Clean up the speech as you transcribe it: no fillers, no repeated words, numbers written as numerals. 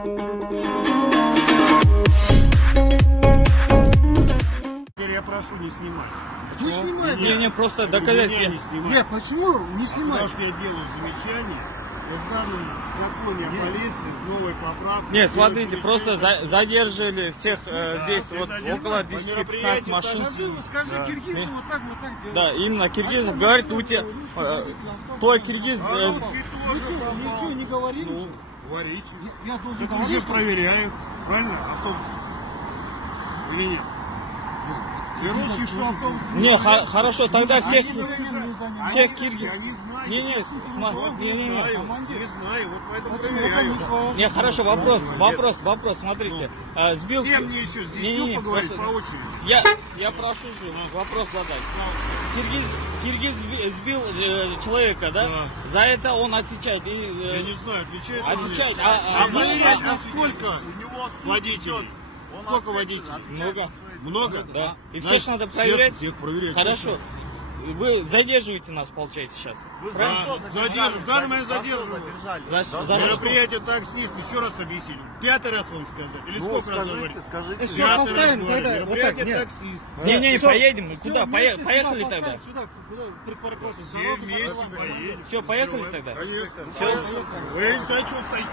Я прошу не снимать. Не снимай. Не, просто доказать. Не снимать. Нет, почему не снимать? Потому что я делаю замечание. В данном законе о полиции с новой поправкой. Не, смотрите, просто задержали всех здесь вот около 10-15 машин. Скажи киргизу вот так делать. Да, именно киргизов говорит, у тебя твой киргиз. Ничего не говори. Ну, говорите. Я должен Это говорить, уже проверяют. Правильно? Автобус. Или нет? Вернуть, что автобус. Не, хорошо, тогда всех киргизов. Я не знаю. Не, смотри, не. Не знаю, вот поэтому проверяю. Не, хорошо, вопрос, смотрите. Сбил. Где мне еще здесь поговорить по очереди? Я прошу же вопрос задать. Киргиз сбил человека, да? За это он отвечает. Я не знаю, отвечает. Отвечает. А сколько водителей? Сколько водителей? Много? Да. И всех надо проверять? Всех проверять. Хорошо. Вы задерживаете нас, получается, сейчас? Задерживаем. В данный момент задерживаем. За что? Мероприятие таксист, еще раз объяснили. 5-й раз вам сказать? Или сколько раз говорить? Скажите. Все, поставим тогда. Мероприятие таксист. Не, поедем. Куда? Поехали тогда. Все вместе поедем. Все, поехали тогда. Конечно. Вы знаете, что стоит.